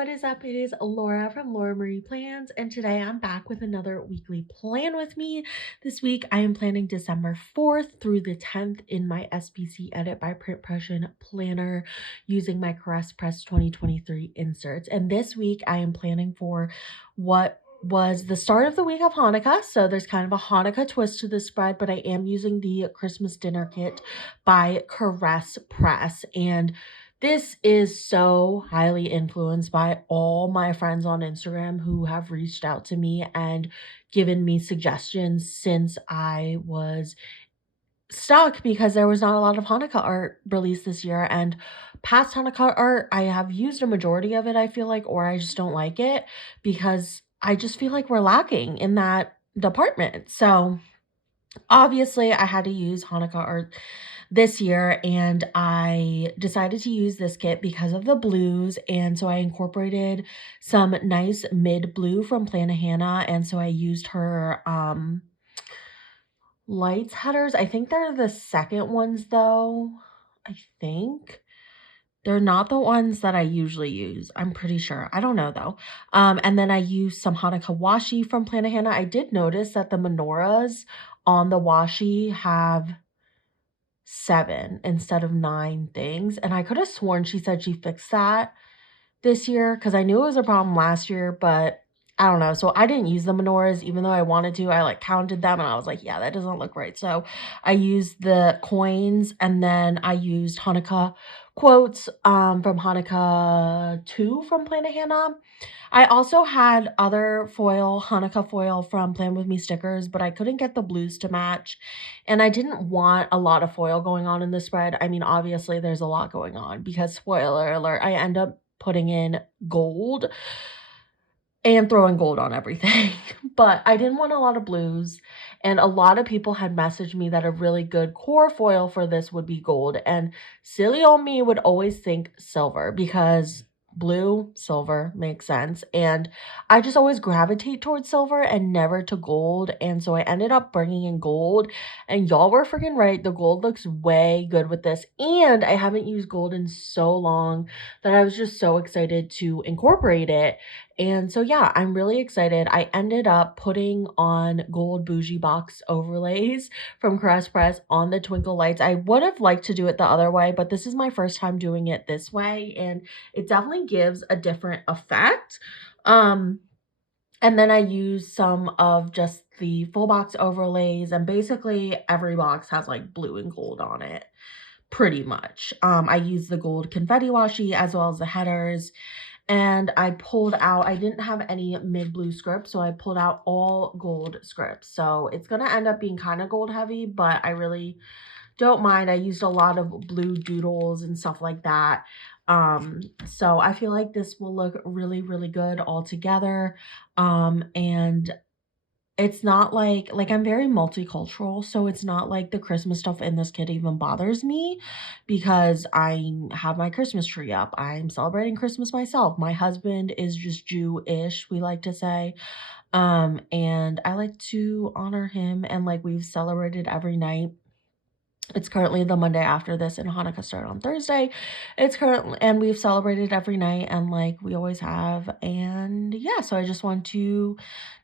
what is up? It is Laura from Laura Marie Plans, and today I'm back with another weekly plan with me. This week I am planning December 4th through the 10th in my SPC Edit by Print Pression planner using my Caress Press 2023 inserts. And this week I am planning for what was the start of the week of Hanukkah. So there's kind of a Hanukkah twist to this spread, but I am using the Christmas dinner kit by Caress Press. And this is so highly influenced by all my friends on Instagram who have reached out to me and given me suggestions since I was stuck because there was not a lot of Hanukkah art released this year. And past Hanukkah art, I have used a majority of it, I feel like, or I just don't like it because I just feel like we're lacking in that department. So obviously, I had to use Hanukkah art this year, and I decided to use this kit because of the blues. And so I incorporated some nice mid blue from Plannahannah, and so I used her lights headers. I think they're the second ones though. I think they're not the ones that I usually use. I'm pretty sure. I don't know though. And then I used some Hanukkah washi from Plannahannah. I did notice that the menorahs on the washi have 7 instead of 9 things, and I could have sworn she said she fixed that this year because I knew it was a problem last year, but I don't know. So I didn't use the menorahs even though I wanted to. I like counted them and I was like, yeah, that doesn't look right. So I used the coins, and then I used Hanukkah quotes from Hanukkah 2 from Plannahannah. I also had other foil, Hanukkah foil from Plan With Me stickers, but I couldn't get the blues to match. And I didn't want a lot of foil going on in the spread. I mean, obviously there's a lot going on because spoiler alert, I end up putting in gold and throwing gold on everything. But I didn't want a lot of blues. And a lot of people had messaged me that a really good core foil for this would be gold. And silly old me would always think silver because blue, silver makes sense. And I just always gravitate towards silver and never to gold. And so I ended up bringing in gold. And y'all were freaking right. The gold looks way good with this. And I haven't used gold in so long that I was just so excited to incorporate it. And so, yeah, I'm really excited. I ended up putting on gold bougie box overlays from Caress Press on the twinkle lights. I would have liked to do it the other way, but this is my first time doing it this way, and it definitely gives a different effect. Um, and then I used some of just the full box overlays, and basically every box has like blue and gold on it pretty much. I used the gold confetti washi as well as the headers, and I pulled out, I didn't have any mid blue scripts, so I pulled out all gold scripts. So it's going to end up being kind of gold heavy, but I really don't mind. I used a lot of blue doodles and stuff like that. So I feel like this will look really, really good all together. And it's not like I'm very multicultural, so it's not like the Christmas stuff in this kit even bothers me because I have my Christmas tree up. I'm celebrating Christmas myself. My husband is just Jewish, we like to say. And I like to honor him, and like we've celebrated every night. It's currently the Monday after this, and Hanukkah started on Thursday. It's currently, and we've celebrated every night, and like we always have. And yeah, so I just want to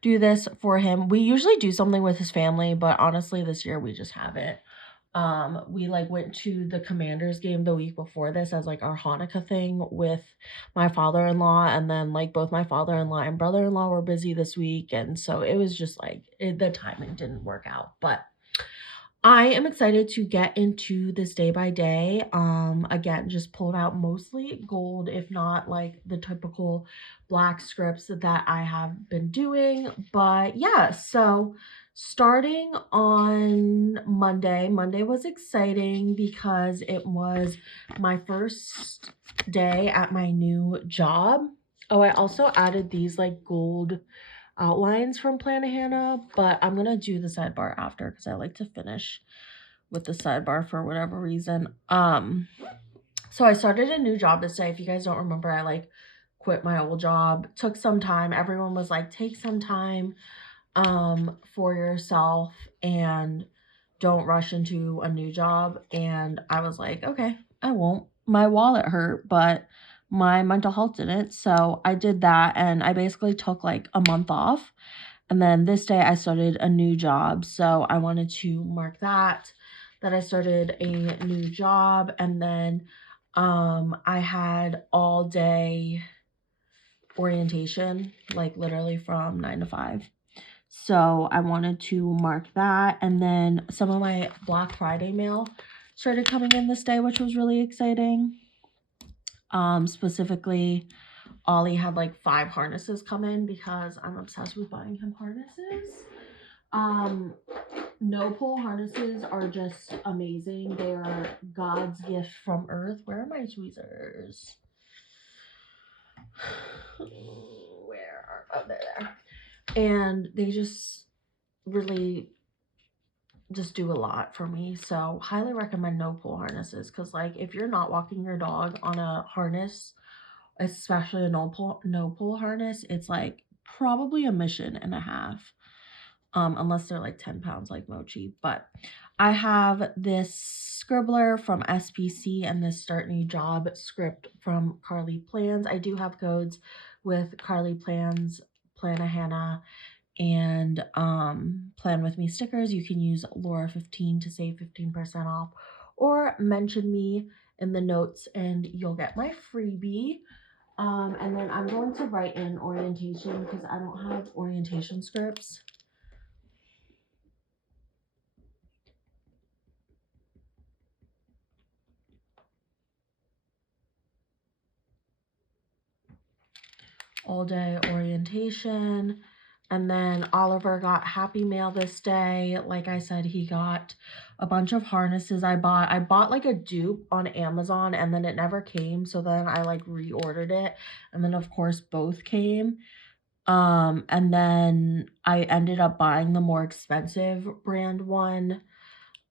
do this for him. We usually do something with his family, but honestly, this year we just haven't. We like went to the Commanders game the week before this as like our Hanukkah thing with my father-in-law, and then like both my father-in-law and brother-in-law were busy this week, and so it was just like the timing didn't work out, but I am excited to get into this day by day. Again, just pulled out mostly gold, if not like the typical black scripts that I have been doing. But yeah, so starting on Monday, Monday was exciting because it was my first day at my new job. Oh, I also added these like gold outlines from Plannahannah, but I'm gonna do the sidebar after because I like to finish with the sidebar for whatever reason. So I started a new job this day. If you guys don't remember, I like quit my old job. Took some time. Everyone was like, take some time for yourself and don't rush into a new job. And I was like, okay, I won't. My wallet hurt, but my mental health didn't. So I did that, and I basically took like a month off. And then this day I started a new job. So I wanted to mark that I started a new job. And then I had all day orientation, like literally from 9 to 5. So I wanted to mark that. And then some of my Black Friday mail started coming in this day, which was really exciting. Specifically, Ollie had like 5 harnesses come in because I'm obsessed with buying him harnesses. No pull harnesses are just amazing. They are God's gift from Earth. Where are my tweezers? Oh, they're there. And they just really just do a lot for me. So highly recommend no pull harnesses, because like if you're not walking your dog on a harness, especially a no pull harness, it's like probably a mission and a half. Unless they're like 10 pounds like Mochi. But I have this scribbler from SPC and this start new job script from Carly Plans. I do have codes with Carly Plans, Planahana, and Plan With Me stickers. You can use Laura15 to save 15% off, or mention me in the notes and you'll get my freebie. And then I'm going to write in orientation because I don't have orientation scripts. All day orientation. And then Oliver got Happy Mail this day. Like I said, he got a bunch of harnesses I bought like a dupe on Amazon, and then it never came. So then I like reordered it. And then of course both came. And then I ended up buying the more expensive brand one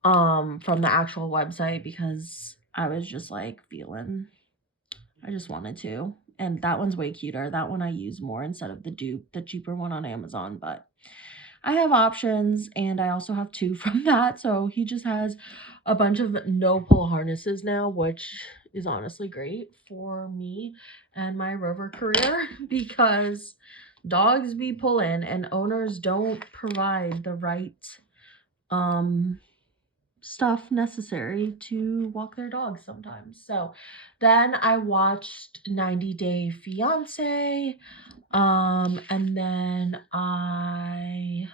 from the actual website because I was just like I just wanted to. And that one's way cuter. That one I use more instead of the dupe, the cheaper one on Amazon. But I have options, and I also have 2 from that. So he just has a bunch of no pull harnesses now, which is honestly great for me and my rover career because dogs be pulling and owners don't provide the right stuff necessary to walk their dogs sometimes. So then I watched 90 Day Fiance, and then I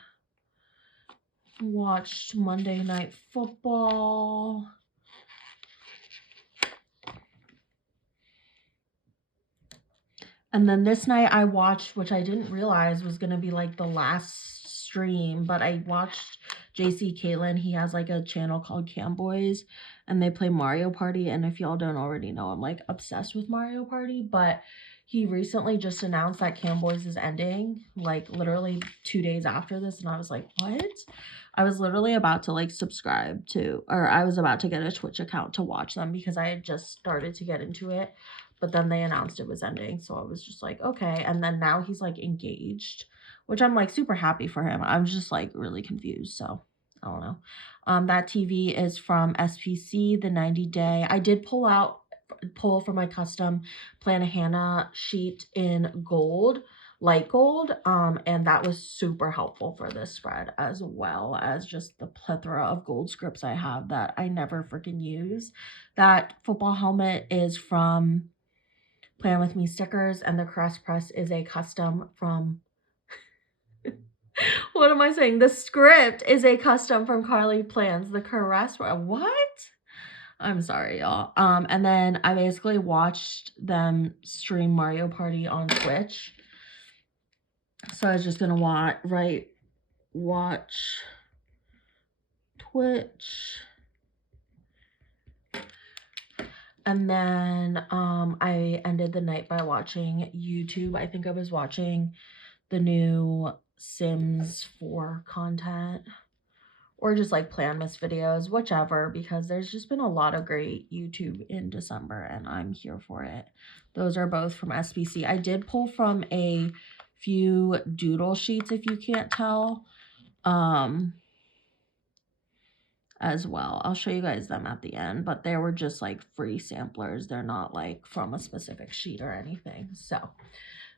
watched Monday Night Football. And then this night I watched, which I didn't realize was going to be like the last stream, but I watched JC Caitlin. He has like a channel called Camboys, and they play Mario Party. And if y'all don't already know, I'm like obsessed with Mario Party, but he recently just announced that Camboys is ending, like literally 2 days after this. And I was like, what? I was literally about to like subscribe to, or I was about to get a Twitch account to watch them because I had just started to get into it. But then they announced it was ending, so I was just like, okay. And then now he's like engaged, which I'm like super happy for him. I'm just like really confused, so I don't know. That TV is from SPC, the 90 Day. I did pull for my custom Planahana sheet in gold, light gold, and that was super helpful for this spread, as well as just the plethora of gold scripts I have that I never freaking use. That football helmet is from Plan With Me stickers, and the Caress Press is a custom from what am I saying? The script is a custom from Carly Plans. The Caress, what? I'm sorry, y'all. And then I basically watched them stream Mario Party on Twitch. So I was just gonna watch Twitch. And then I ended the night by watching YouTube. I think I was watching the new Sims 4 content, or just like Plan Miss videos, whichever, because there's just been a lot of great YouTube in December and I'm here for it. Those are both from SPC. I did pull from a few doodle sheets, if you can't tell. as well. I'll show you guys them at the end, but they were just like free samplers. They're not like from a specific sheet or anything. So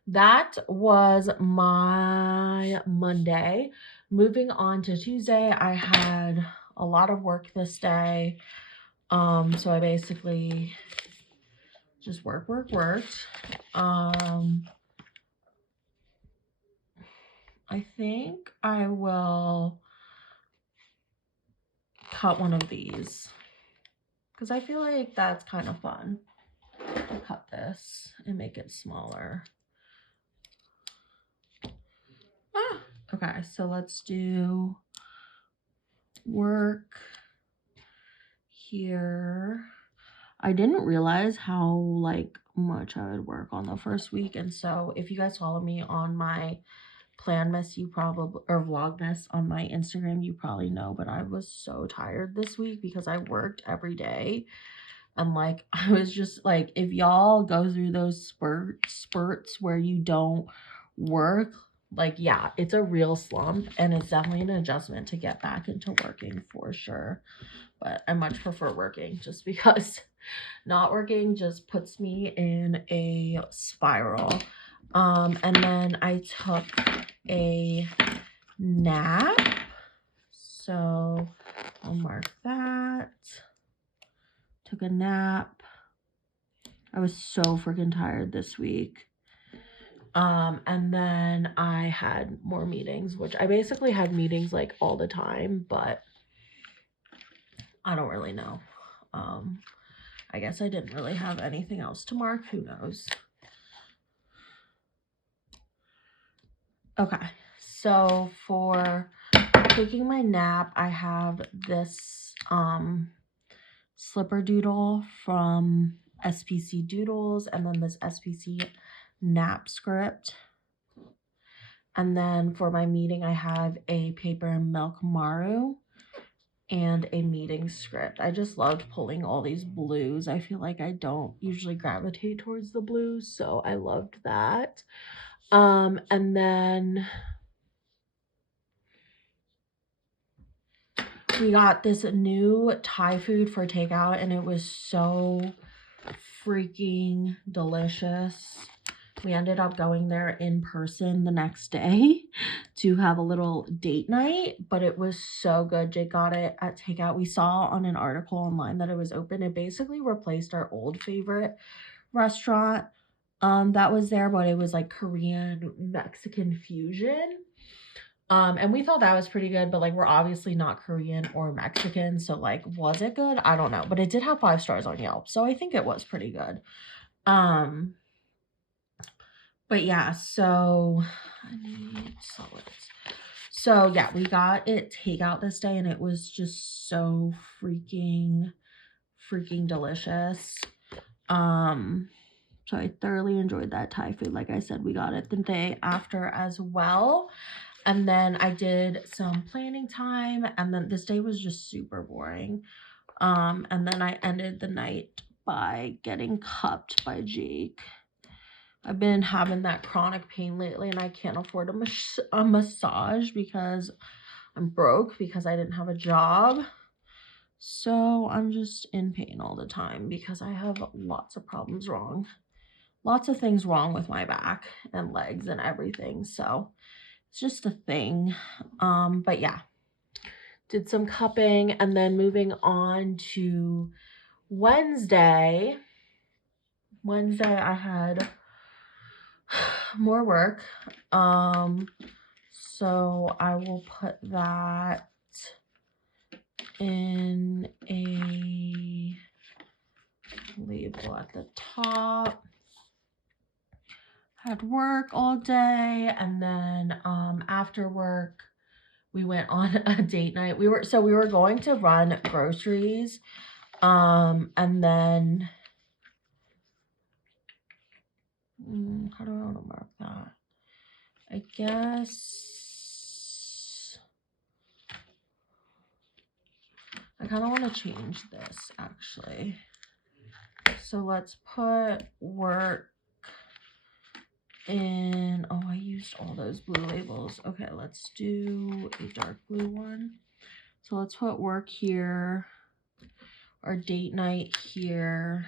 that was my Monday. Moving on to Tuesday, I had a lot of work this day. So I basically just worked. I think I will cut one of these because I feel like that's kind of fun to cut this and make it smaller. Okay, so let's do work here. I didn't realize how like much I would work on the first week, and so if you guys follow me on my Planmas, you probably, or Vlogmas on my Instagram, you probably know, but I was so tired this week because I worked every day. And like, I was just like, if y'all go through those spurts where you don't work, like, yeah, it's a real slump, and it's definitely an adjustment to get back into working for sure. But I much prefer working just because not working just puts me in a spiral. And then I took a nap, so I'll mark that. Took a nap. I was so freaking tired this week. And then I had more meetings, which I basically had meetings like all the time, but I don't really know. I guess I didn't really have anything else to mark. Who knows? Okay, so for taking my nap, I have this slipper doodle from SPC Doodles, and then this SPC nap script. And then for my meeting, I have a paper and milk maru and a meeting script. I just loved pulling all these blues. I feel like I don't usually gravitate towards the blues, so I loved that. And then we got this new Thai food for takeout, and it was so freaking delicious. We ended up going there in person the next day to have a little date night, but it was so good. Jake got it at takeout. We saw on an article online that it was open. It basically replaced our old favorite restaurant that was there, but it was like Korean Mexican fusion. And we thought that was pretty good, but like we're obviously not Korean or Mexican, so like was it good? I don't know, but it did have 5 stars on Yelp, so I think it was pretty good. But yeah, so I need solids. So yeah, we got it takeout this day, and it was just so freaking delicious. So I thoroughly enjoyed that Thai food. Like I said, we got it the day after as well. And then I did some planning time, and then this day was just super boring. And then I ended the night by getting cupped by Jake. I've been having that chronic pain lately, and I can't afford a massage because I'm broke because I didn't have a job. So I'm just in pain all the time because I have lots of problems wrong. Lots of things wrong with my back and legs and everything. So it's just a thing. But yeah, did some cupping, and then moving on to Wednesday. I had more work. So I will put that in a label at the top. Had work all day, and then after work we went on a date night. We were going to run groceries, and then how do I want to mark that? I guess I kind of want to change this actually. So let's put work in. Oh, I used all those blue labels. Okay, let's do a dark blue one. So let's put work here, our date night here.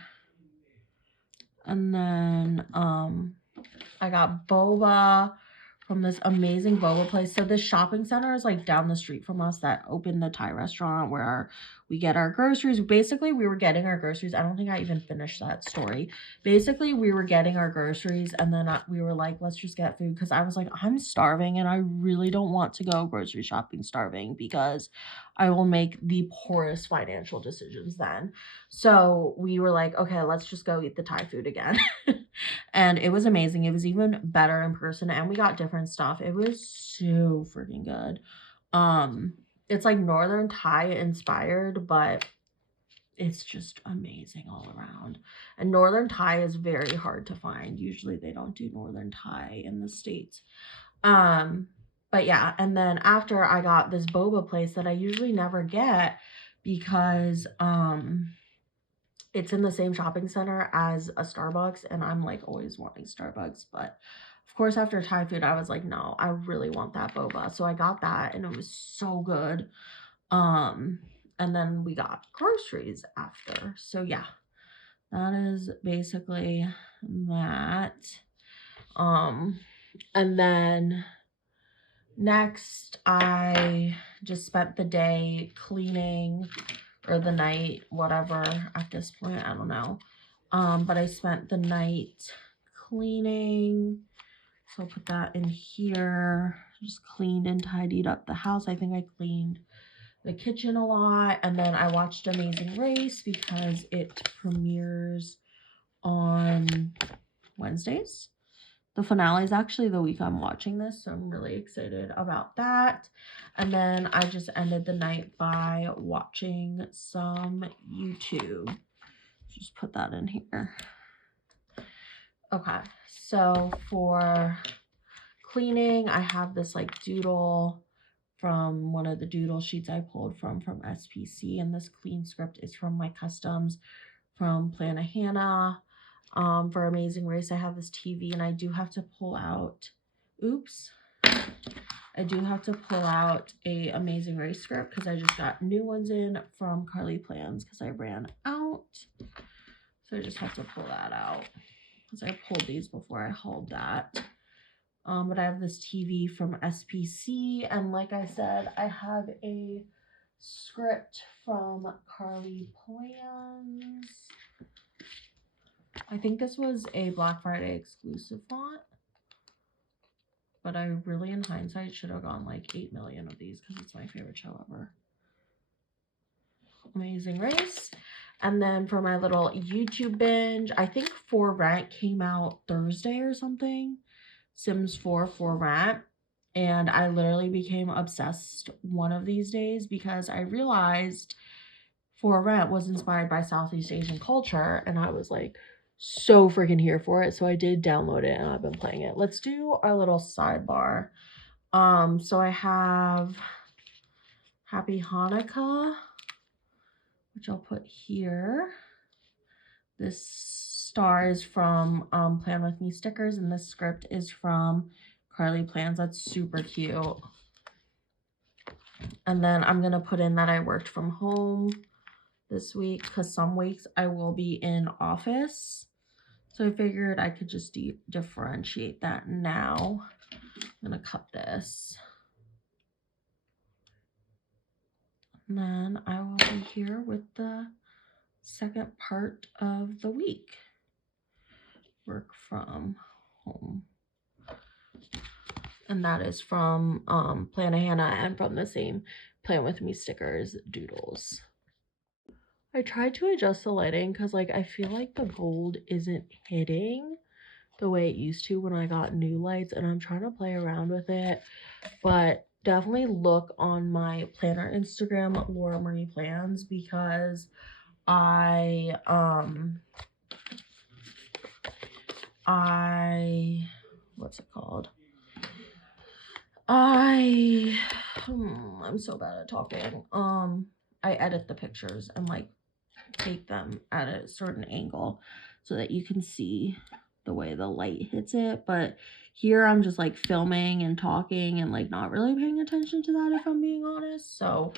And then I got boba from this amazing boba place. So this shopping center is like down the street from us that opened the Thai restaurant where we get our groceries. Basically, we were getting our groceries. I don't think I even finished that story. Basically, we were getting our groceries and then we were like, let's just get food because I was like, I'm starving and I really don't want to go grocery shopping starving because I will make the poorest financial decisions then. So we were like, okay, let's just go eat the Thai food again. And it was amazing. It was even better in person and we got different stuff. It was so freaking good. It's like Northern Thai inspired, but it's just amazing all around. And Northern Thai is very hard to find. Usually they don't do Northern Thai in the States. But yeah, and then after I got this boba place that I usually never get because it's in the same shopping center as a Starbucks and I'm like always wanting Starbucks, but of course after Thai food I was like, no, I really want that boba. So I got that and it was so good. And then we got groceries after. So yeah, that is basically that. And then next I just spent the day cleaning or the night, whatever at this point, I don't know. But I spent the night cleaning. So I'll put that in here. Just cleaned and tidied up the house. I think I cleaned the kitchen a lot. And then I watched Amazing Race because it premieres on Wednesdays. The finale is actually the week I'm watching this, so I'm really excited about that. And then I just ended the night by watching some YouTube. Just put that in here. Okay, so for cleaning, I have this like doodle from one of the doodle sheets I pulled from SPC, and this clean script is from my customs from Plannahannah. For Amazing Race, I have this TV and I do have to pull out, I do have to pull out a Amazing Race script because I just got new ones in from Carly Plans because I ran out. So I just have to pull that out because I pulled these before I hauled that. But I have this TV from SPC and like I said, I have a script from Carly Plans. I think this was a Black Friday exclusive font, but I really, in hindsight, should have gone like 8 million of these because it's my favorite show ever. Amazing Race. And then for my little YouTube binge, I think For Rent came out Thursday or something. Sims 4 For Rent. And I literally became obsessed one of these days because I realized For Rent was inspired by Southeast Asian culture. And I was like, so freaking here for it. So I did download it and I've been playing it. Let's do our little sidebar. So I have Happy Hanukkah, which I'll put here. This star is from Plan With Me stickers, and this script is from Carly Plans. That's super cute. And then I'm gonna put in that I worked from home this week because some weeks I will be in office. So I figured I could just differentiate that now. I'm gonna cut this. And then I will be here with the second part of the week. Work from home. And that is from Plannahannah and from the same Plan With Me stickers, doodles. I tried to adjust the lighting because like I feel like the gold isn't hitting the way it used to when I got new lights, and I'm trying to play around with it. But definitely look on my planner Instagram, Laura Marie Plans, because what's it called? I'm so bad at talking. I edit the pictures and like take them at a certain angle so that you can see the way the light hits it. But here I'm just like filming and talking and like not really paying attention to that, if I'm being honest. So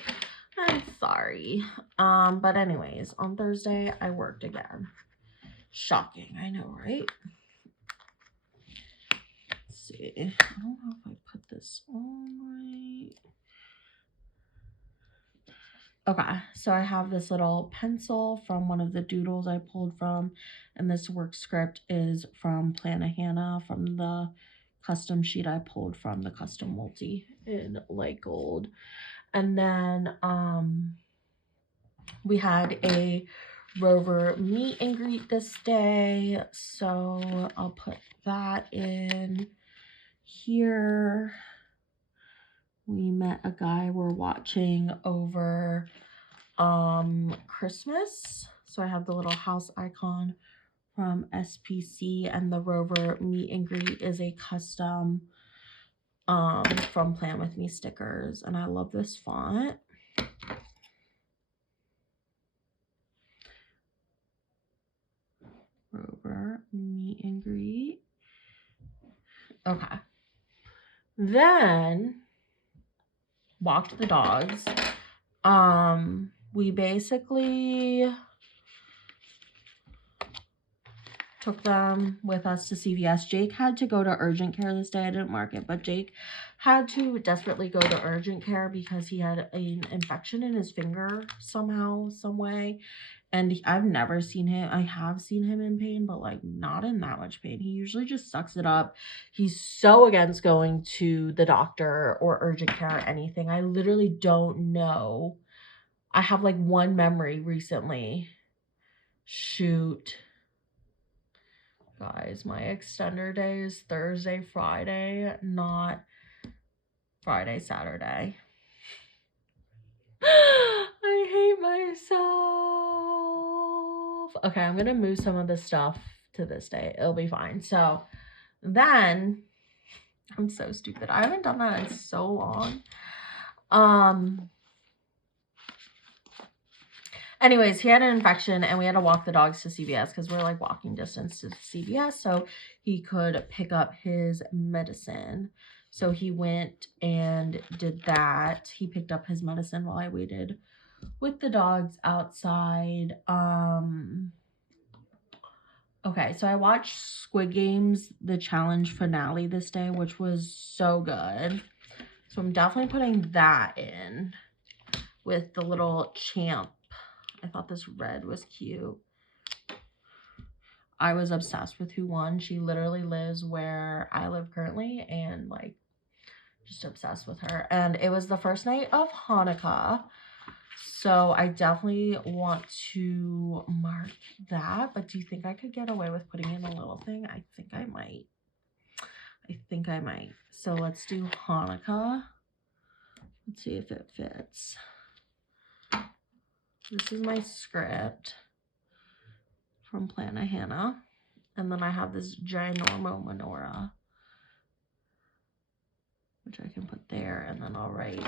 I'm sorry. But anyways, on Thursday I worked again. Shocking, I know, right? Let's see. I don't know if I put this on right. Okay, so I have this little pencil from one of the doodles I pulled from, and this work script is from Plannahannah from the custom sheet I pulled from the custom multi in light gold. And then we had a Rover meet and greet this day, so I'll put that in here. We met a guy we're watching over Christmas. So I have the little house icon from SPC, and the Rover meet and greet is a custom from Plan With Me stickers, and I love this font. Rover meet and greet. Okay. Then walked the dogs. We basically took them with us to CVS. Jake had to go to urgent care this day. I didn't mark it, but Jake had to desperately go to urgent care because he had an infection in his finger somehow, some way. And I've never seen him. I have seen him in pain, but like not in that much pain. He usually just sucks it up. He's so against going to the doctor or urgent care or anything. I literally don't know. I have like one memory recently. Shoot. Guys, my extender day is Thursday, Friday, not Friday, Saturday. I hate myself. Okay, I'm gonna move some of this stuff to this day. It'll be fine. So then, I'm so stupid. I haven't done that in so long. Anyways, he had an infection and we had to walk the dogs to CVS because we're like walking distance to CVS so he could pick up his medicine. So he went and did that. He picked up his medicine while I waited with the dogs outside. Okay, so I watched Squid Games, the challenge finale this day, which was so good. So I'm definitely putting that in with the little champ. I thought this red was cute. I was obsessed with who won. She literally lives where I live currently and like just obsessed with her. And it was the first night of Hanukkah. So I definitely want to mark that. But do you think I could get away with putting in a little thing? I think I might. So let's do Hanukkah. Let's see if it fits. This is my script from Plannahannah. And then I have this ginormo menorah, which I can put there, and then I'll write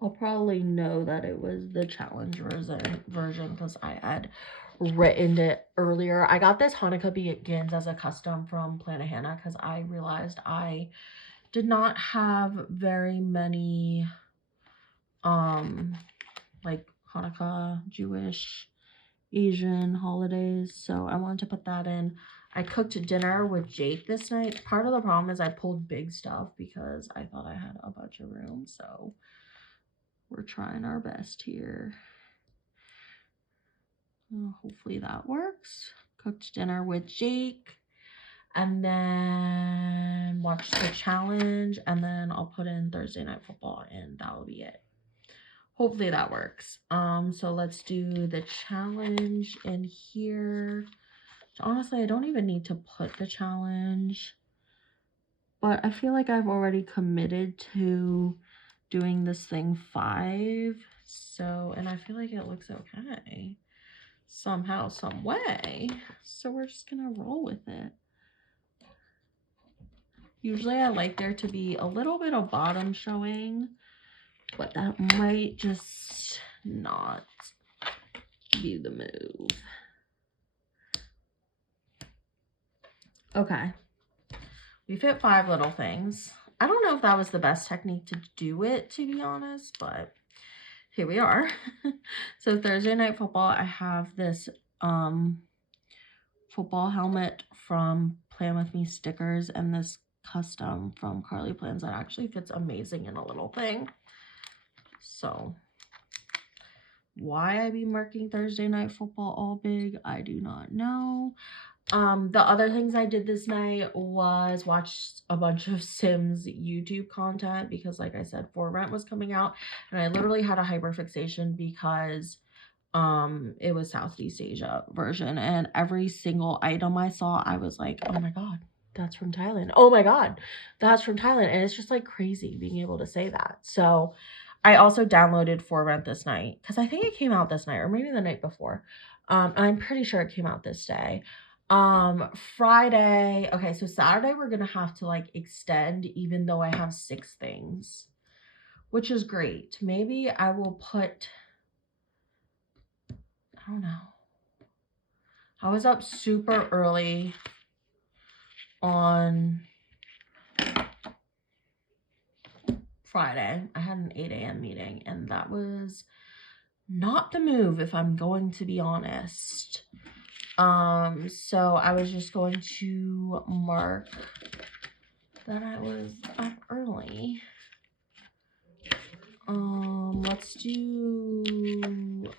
I'll probably know that it was the challenge version because I had written it earlier. I got this Hanukkah Begins as a custom from Plannahannah because I realized I did not have very many like Hanukkah, Jewish, Asian holidays, so I wanted to put that in. I cooked dinner with Jake this night. Part of the problem is I pulled big stuff because I thought I had a bunch of room, so we're trying our best here. Hopefully that works. Cooked dinner with Jake, and then watched the challenge, and then I'll put in Thursday Night Football, and that'll be it. Hopefully that works. So let's do the challenge in here. So honestly, I don't even need to put the challenge, but I feel like I've already committed to doing this thing 5. So, and I feel like it looks okay somehow, some way. So we're just gonna roll with it. Usually I like there to be a little bit of bottom showing, but that might just not be the move. Okay. We fit 5 little things. I don't know if that was the best technique to do it, to be honest, but here we are. So Thursday Night Football, I have this football helmet from Plan With Me stickers and this custom from Carly Plans that actually fits amazing in a little thing. So why I be marking Thursday Night Football all big, I do not know. The other things I did this night was watch a bunch of Sims YouTube content because, like I said, For Rent was coming out, and I literally had a hyperfixation because it was Southeast Asia version, and every single item I saw, I was like, oh my god, that's from Thailand. Oh my god, that's from Thailand. And it's just like crazy being able to say that. So I also downloaded For Rent this night because I think it came out this night or maybe the night before. I'm pretty sure it came out this day. Friday, okay, so Saturday we're gonna have to like extend even though I have 6 things, which is great. Maybe I will put, I don't know. I was up super early on Friday. I had an 8 a.m. meeting, and that was not the move, if I'm going to be honest. So I was just going to mark that I was up early. I'll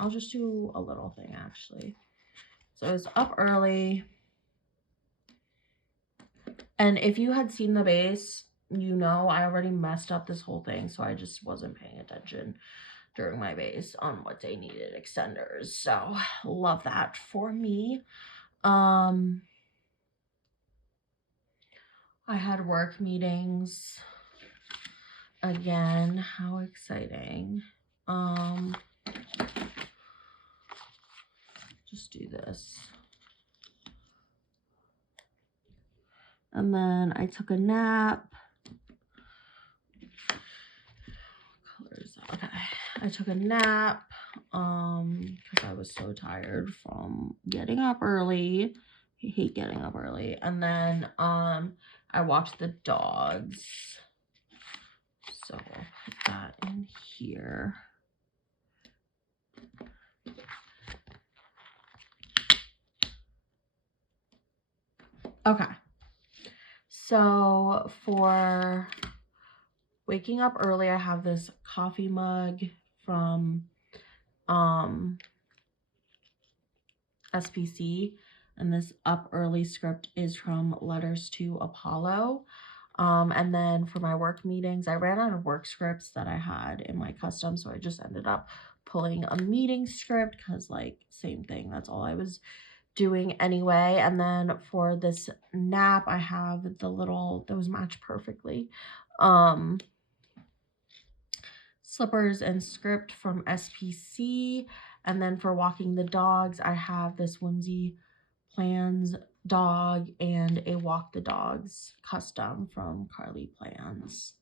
just do a little thing actually. So I was up early. And if you had seen the base, you know I already messed up this whole thing, so I just wasn't paying attention during my base on what day needed extenders. So love that for me. I had work meetings again. How exciting. Just do this. And then I took a nap. Okay. I took a nap because I was so tired from getting up early. I hate getting up early. And then I walked the dogs. So I'll put that in here. Okay. So for waking up early, I have this coffee mug from SPC, and this up early script is from Letters to Apollo. And then for my work meetings, I ran out of work scripts that I had in my custom, so I just ended up pulling a meeting script because, like, same thing, that's all I was doing anyway. And then for this nap, I have the little, those match perfectly, slippers and script from SPC. And then for walking the dogs, I have this Whimsy Plans dog and a Walk the Dogs custom from Carly Plans.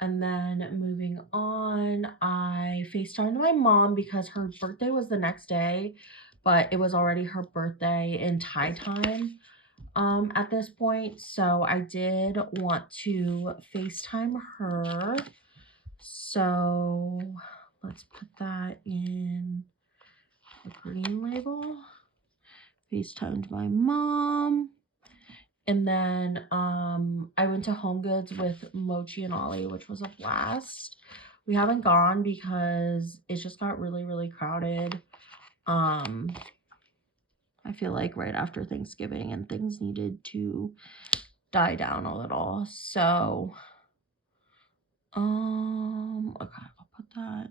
And then moving on, I FaceTimed my mom because her birthday was the next day, but it was already her birthday in Thai time at this point. So I did want to FaceTime her. So let's put that in the green label. FaceTimed my mom. And then I went to Home Goods with Mochi and Ollie, which was a blast. We haven't gone because it just got really, really crowded. I feel like right after Thanksgiving and things needed to die down a little. So, okay, I'll put that.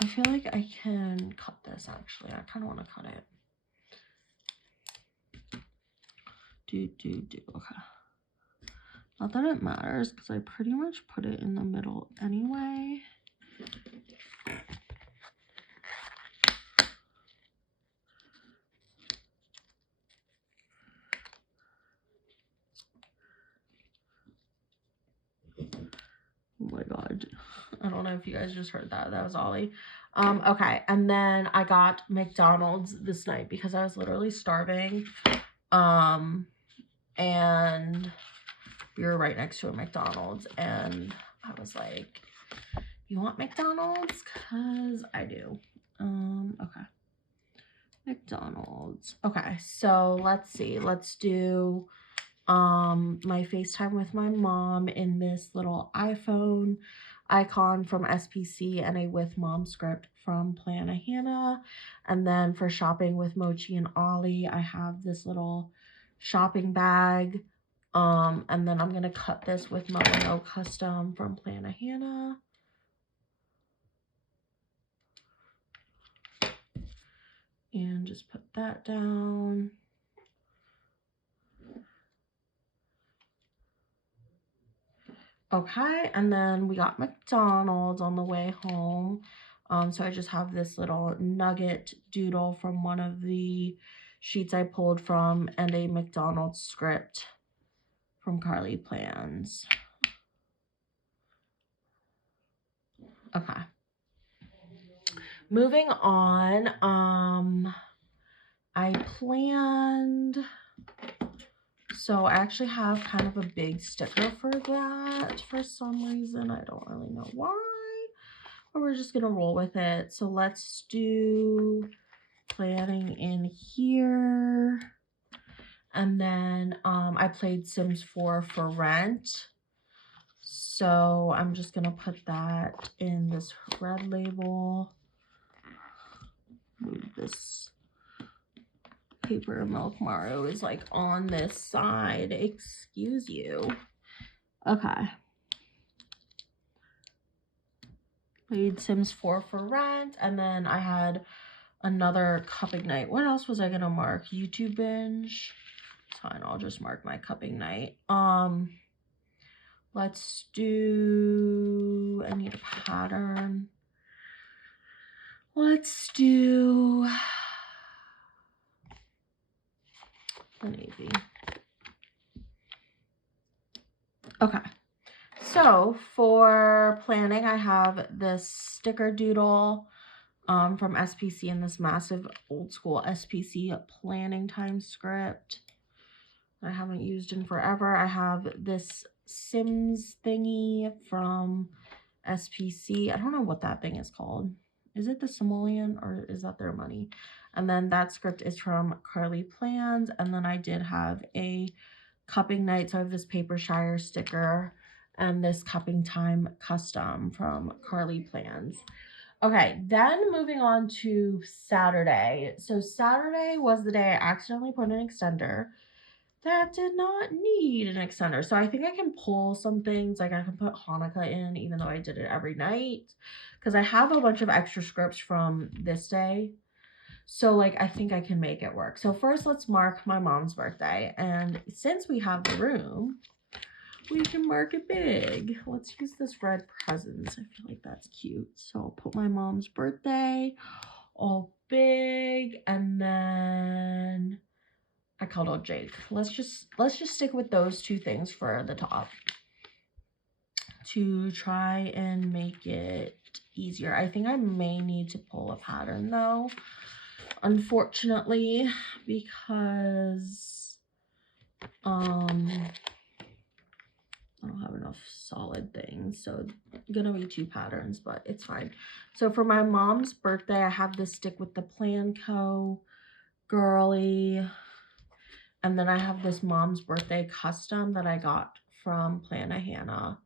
I feel like I can cut this actually. I kind of want to cut it. Okay. Not that it matters because I pretty much put it in the middle anyway. Oh my god. I don't know if you guys just heard that. That was Ollie. Okay, and then I got McDonald's this night because I was literally starving. And we were right next to a McDonald's, and I was like, you want McDonald's? Cause I do. Okay. McDonald's. Okay, so let's see. Let's do my FaceTime with my mom in this little iPhone icon from SPC and a with mom script from Plannahannah. And then for shopping with Mochi and Ollie, I have this little shopping bag. And then I'm gonna cut this with Melano Custom from Plannahannah. And just put that down. Okay, and then we got McDonald's on the way home. So I just have this little nugget doodle from one of the sheets I pulled from and a McDonald's script from Carly Plans. Okay. Moving on, I planned, so I actually have kind of a big sticker for that for some reason. I don't really know why. But we're just gonna roll with it. So let's do planning in here. And then I played Sims 4 for rent. So I'm just gonna put that in this red label. Move this paper. Milk Mario is like on this side. Excuse you. Okay. Played Sims 4 for rent, and then I had another cupping night. What else was I gonna mark? YouTube binge. It's fine, I'll just mark my cupping night. Let's do, I need a pattern. Let's do the navy. Okay. So for planning, I have this sticker doodle from SPC in this massive old school SPC planning time script I haven't used in forever. I have this Sims thingy from SPC. I don't know what that thing is called. Is it the simoleon or is that their money? And then that script is from Carly Plans. And then I did have a cupping night. So I have this Papershire sticker and this cupping time custom from Carly Plans. Okay, then moving on to Saturday. So Saturday was the day I accidentally put an extender that did not need an extender. So I think I can pull some things, like I can put Hanukkah in, even though I did it every night, because I have a bunch of extra scripts from this day. So like, I think I can make it work. So first let's mark my mom's birthday. And since we have the room, we can mark it big. Let's use this red presents. I feel like that's cute. So I'll put my mom's birthday all big, and then I called out Jake. Let's just stick with those two things for the top to try and make it easier. I think I may need to pull a pattern though, unfortunately, because I don't have enough solid things, so gonna be two patterns, but it's fine. So for my mom's birthday, I have this stick with the Planco girly. And then I have this mom's birthday custom that I got from Plannahannah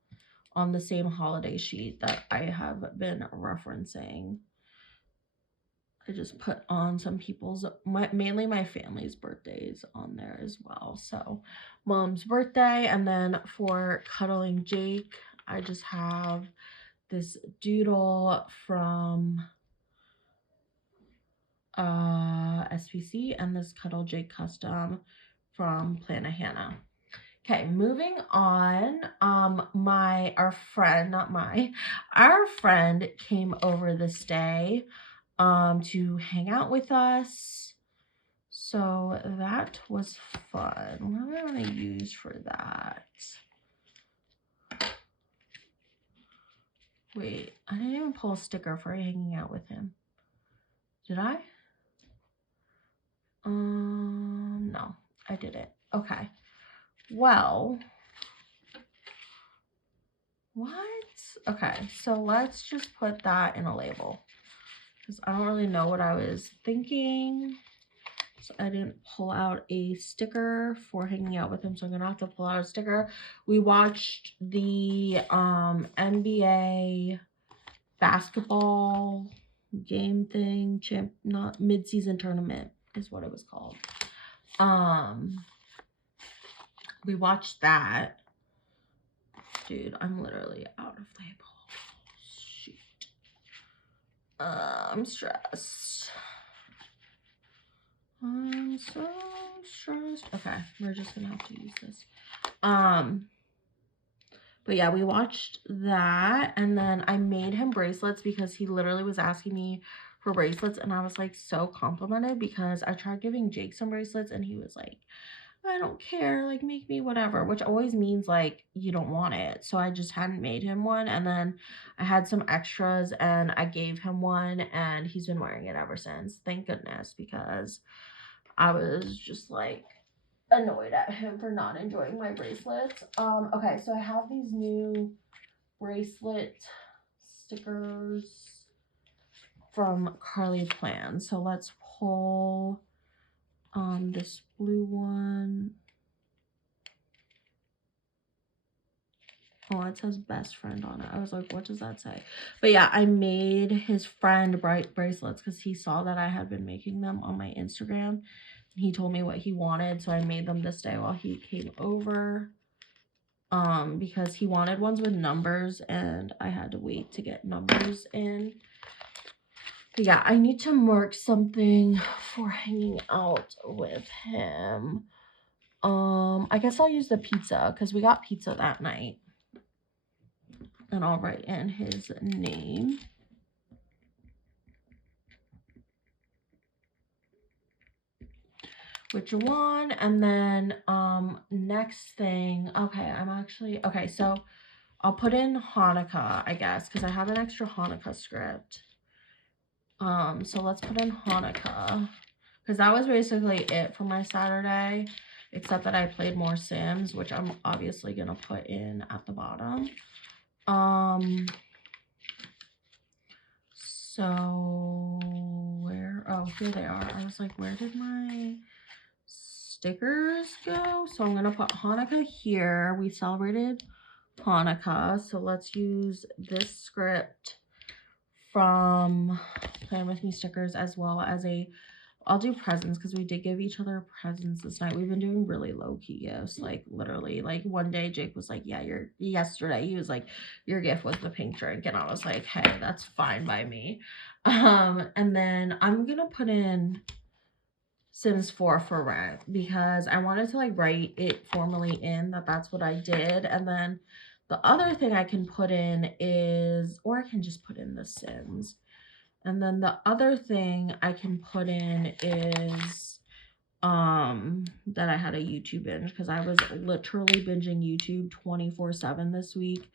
on the same holiday sheet that I have been referencing. I just put on some people's, mainly my family's birthdays on there as well. So mom's birthday, and then for cuddling Jake, I just have this doodle from SPC and this Cuddle Jake custom from Plannahannah. Okay, moving on. Our friend came over this day to hang out with us. So that was fun. What am I going to use for that? Wait, I didn't even pull a sticker for hanging out with him. Did I? No, I didn't. Okay. Well, what? Okay, so let's just put that in a label because I don't really know what I was thinking. So I didn't pull out a sticker for hanging out with him, so I'm gonna have to pull out a sticker. We watched the NBA basketball game thing, not mid-season tournament is what it was called. We watched that. Dude, I'm literally out of labels. Shoot. I'm stressed. I'm so stressed. Okay, we're just gonna have to use this. But yeah, we watched that, and then I made him bracelets because he literally was asking me for bracelets, and I was like so complimented because I tried giving Jake some bracelets and he was like, I don't care, like make me whatever, which always means like you don't want it. So I just hadn't made him one, and then I had some extras and I gave him one, and he's been wearing it ever since. Thank goodness, because I was just like annoyed at him for not enjoying my bracelets. Okay, so I have these new bracelet stickers from Carly Plan. So let's pull this blue one. Oh, it says best friend on it. I was like, what does that say? But yeah, I made his friend bright bracelets because he saw that I had been making them on my Instagram. He told me what he wanted, so I made them this day while he came over. Because he wanted ones with numbers and I had to wait to get numbers in. But yeah, I need to mark something for hanging out with him. I guess I'll use the pizza because we got pizza that night. And I'll write in his name. Which one? And then next thing, okay, so I'll put in Hanukkah, I guess, because I have an extra Hanukkah script. So let's put in Hanukkah, because that was basically it for my Saturday, except that I played more Sims, which I'm obviously gonna put in at the bottom. So where, oh, here they are. I was like, where did my stickers go? So I'm gonna put Hanukkah here. We celebrated Hanukkah, so let's use this script from Plan With Me stickers, as well as I'll do presents because we did give each other presents this night. We've been doing really low-key gifts, like literally, like one day Jake was like, yeah, yesterday he was like, your gift was the pink drink, and I was like, hey, that's fine by me. And then I'm gonna put in Sims 4 for rent because I wanted to like write it formally in that that's what I did. And then the other thing I can put in is, or I can just put in The Sims. And then the other thing I can put in is that I had a YouTube binge because I was literally binging YouTube 24/7 this week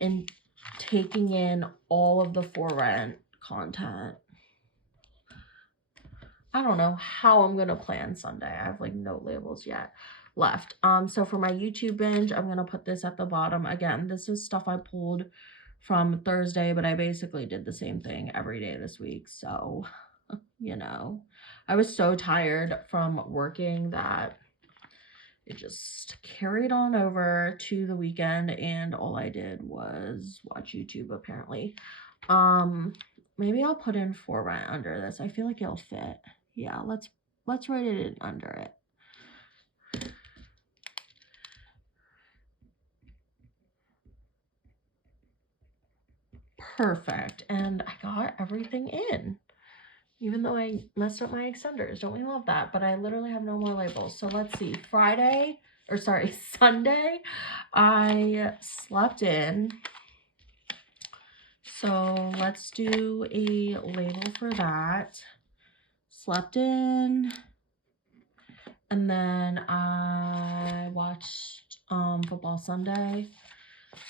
and taking in all of the For Rent content. I don't know how I'm gonna plan Sunday. I have like no labels yet left. So for my YouTube binge, I'm gonna put this at the bottom. Again, this is stuff I pulled from Thursday, but I basically did the same thing every day this week. So, you know, I was so tired from working that it just carried on over to the weekend, and all I did was watch YouTube apparently. Maybe I'll put in For Rent under this. I feel like it'll fit. Yeah, let's write it in under it. Perfect. And I got everything in, even though I messed up my extenders. Don't we love that? But I literally have no more labels. So let's see. Sunday, I slept in. So let's do a label for that. Slept in. And then I watched football Sunday.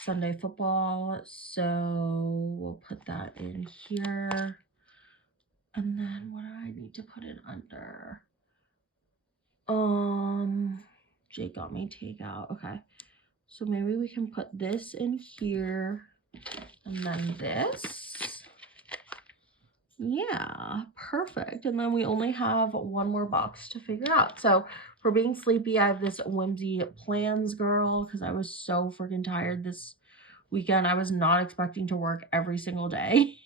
Sunday football. So we'll put that in here. And then what do I need to put it under? Jake got me takeout. Okay. So maybe we can put this in here and then this. Yeah, perfect. And then we only have one more box to figure out. So for being sleepy, I have this Whimsy Plans girl because I was so freaking tired this weekend. I was not expecting to work every single day.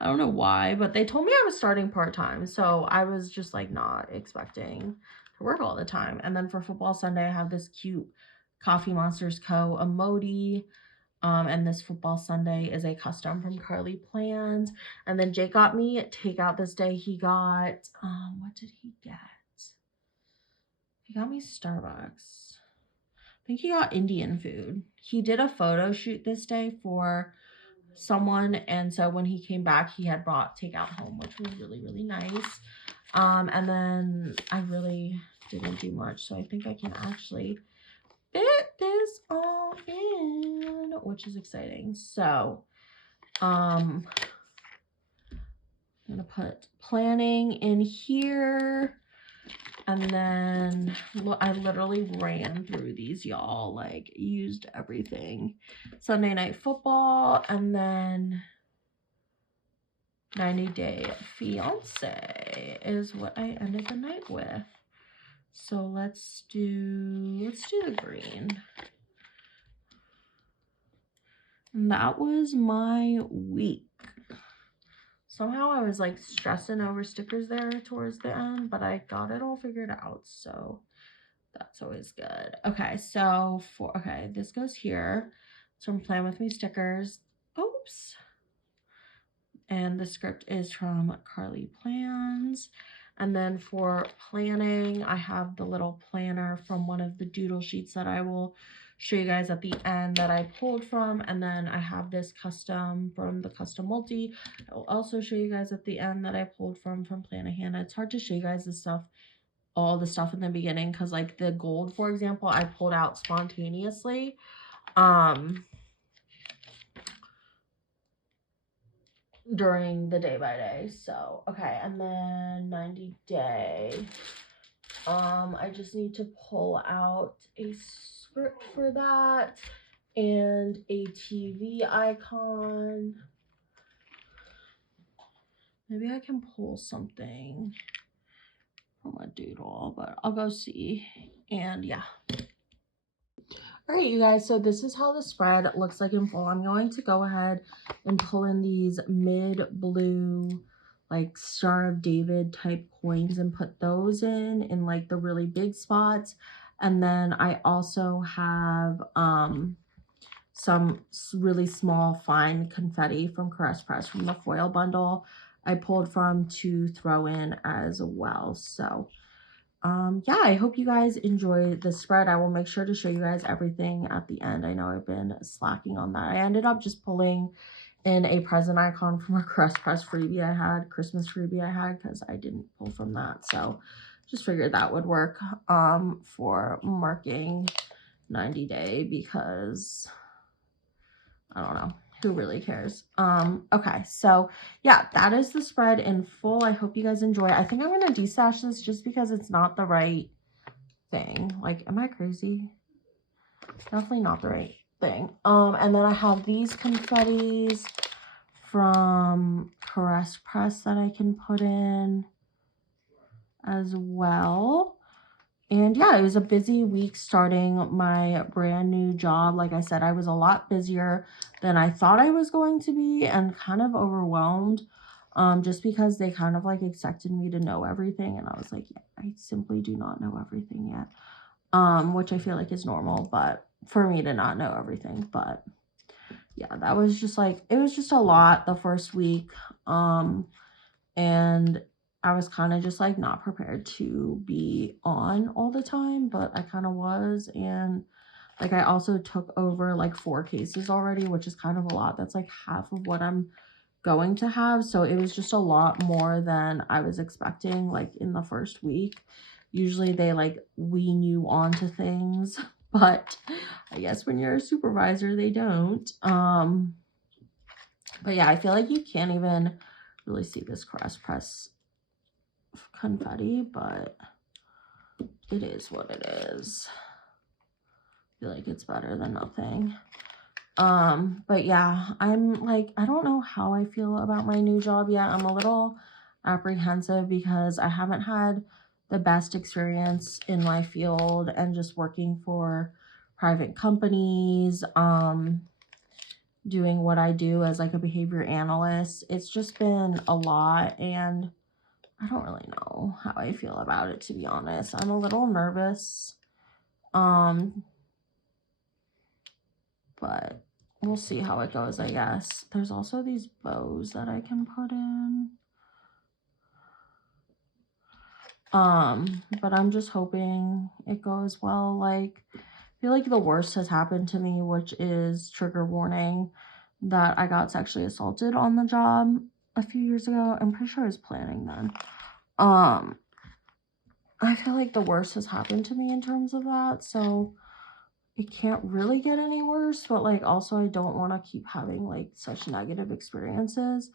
I don't know why, but they told me I was starting part-time, so I was just like not expecting to work all the time. And then for football Sunday, I have this cute Coffee Monsters Co. emoji. And this football Sunday is a custom from Carly Plans. And then Jake got me takeout this day. He got, what did he get? He got me Starbucks. I think he got Indian food. He did a photo shoot this day for someone, and so when he came back, he had brought takeout home, which was really, really nice. And then I really didn't do much, so I think I can actually fit this all in, which is exciting. So I'm gonna put planning in here, and then I literally ran through these, y'all, like used everything. Sunday night football, and then 90 Day Fiance is what I ended the night with. So let's do the green. And that was my week. Somehow I was like stressing over stickers there towards the end, but I got it all figured out, so that's always good. Okay, so this goes here. So I'm Plan With Me stickers. Oops. And the script is from Carly Plans. And then for planning, I have the little planner from one of the doodle sheets that I will show you guys at the end that I pulled from. And then I have this custom from the Custom Multi. I will also show you guys at the end that I pulled from Planahanna. It's hard to show you guys this stuff, all the stuff in the beginning, because like the gold, for example, I pulled out spontaneously. During the day by day. So okay, and then 90 Day, I just need to pull out a script for that and a TV icon. Maybe I can pull something from a doodle, but I'll go see. And yeah. All right, you guys, so this is how the spread looks like in full. I'm going to go ahead and pull in these mid blue, like Star of David type coins and put those in like the really big spots. And then I also have some really small fine confetti from Caress Press from the foil bundle I pulled from to throw in as well. So yeah, I hope you guys enjoy the spread. I will make sure to show you guys everything at the end. I know I've been slacking on that. I ended up just pulling in a present icon from a Caress Press freebie I had, Christmas freebie I had, because I didn't pull from that. So just figured that would work for marking 90 Day, because I don't know, who really cares? Okay, so yeah, that is the spread in full. I hope you guys enjoy. I think I'm gonna destash this just because it's not the right thing. Like, am I crazy? It's definitely not the right thing. And then I have these confettis from Caress Press that I can put in as well. And yeah, it was a busy week starting my brand new job. Like I said, I was a lot busier than I thought I was going to be and kind of overwhelmed, just because they kind of like expected me to know everything. And I was like, yeah, I simply do not know everything yet, which I feel like is normal, but for me to not know everything. But yeah, that was just like, it was just a lot the first week. And I was kind of just like not prepared to be on all the time, but I kind of was. And like I also took over like 4 cases already, which is kind of a lot. That's like half of what I'm going to have. So it was just a lot more than I was expecting like in the first week. Usually they like wean you onto things but I guess when you're a supervisor, they don't. But yeah, I feel like you can't even really see this cross press confetti, but it is what it is. I feel like it's better than nothing. But yeah, I'm like, I don't know how I feel about my new job yet. I'm a little apprehensive because I haven't had the best experience in my field and just working for private companies, doing what I do as like a behavior analyst. It's just been a lot, and I don't really know how I feel about it, to be honest. I'm a little nervous. But we'll see how it goes, I guess. There's also these bows that I can put in. But I'm just hoping it goes well. Like, I feel like the worst has happened to me, which is trigger warning that I got sexually assaulted on the job a few years ago. I'm pretty sure I was planning then. I feel like the worst has happened to me in terms of that, so it can't really get any worse, but like also I don't want to keep having like such negative experiences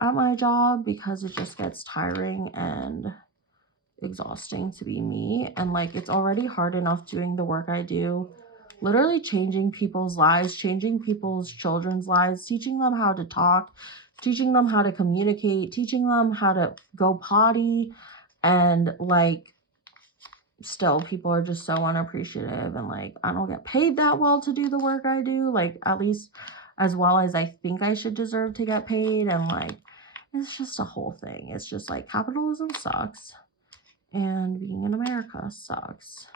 at my job because it just gets tiring and exhausting to be me. And like it's already hard enough doing the work I do, literally changing people's lives, changing people's children's lives, teaching them how to talk, teaching them how to communicate, teaching them how to go potty, and like still people are just so unappreciative, and like I don't get paid that well to do the work I do, like at least as well as I think I should deserve to get paid. And like it's just a whole thing. It's just like capitalism sucks and being in America sucks.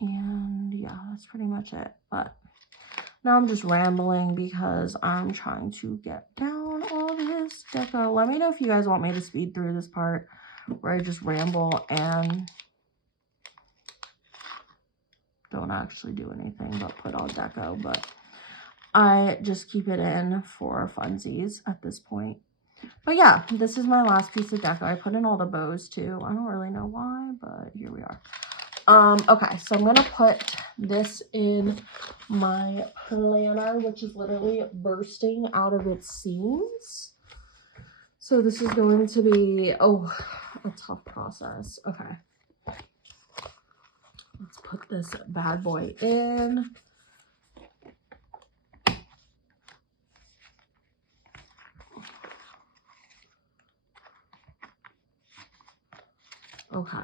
And yeah, that's pretty much it. But now I'm just rambling because I'm trying to get down all this deco. Let me know if you guys want me to speed through this part where I just ramble and don't actually do anything but put all deco, but I just keep it in for funsies at this point. But yeah, this is my last piece of deco. I put in all the bows too. I don't really know why, but here we are. Okay, so I'm gonna put this in my planner, which is literally bursting out of its seams. So this is going to be a tough process. Okay. Let's put this bad boy in. Okay,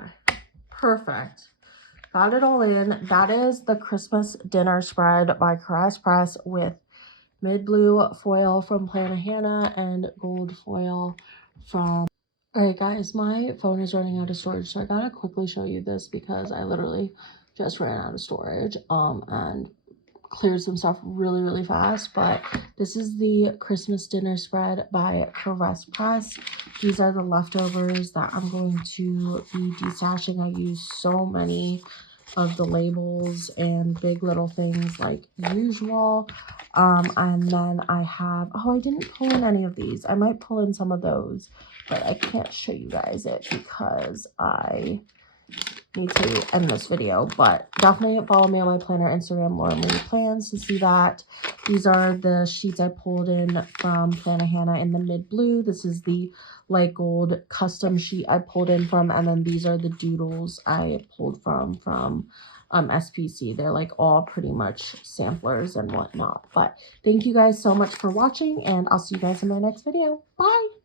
perfect. Got it all in. That is the Christmas dinner spread by Caress Press with mid blue foil from Plantahana and gold foil from... Alright guys, my phone is running out of storage, so I gotta quickly show you this because I literally just ran out of storage and cleared some stuff really fast. But this is the Christmas dinner spread by Caress Press. These are the leftovers that I'm going to be destashing. I use so many of the labels and big little things like usual. And then I have, I didn't pull in any of these. I might pull in some of those, but I can't show you guys it because I need to end this video. But definitely follow me on my planner Instagram, Laura Marie Plans, to see that. These are the sheets I pulled in from Plantahana in the mid blue. This is the light gold custom sheet I pulled in from, and then these are the doodles I pulled from SPC. They're like all pretty much samplers and whatnot. But thank you guys so much for watching, and I'll see you guys in my next video. Bye.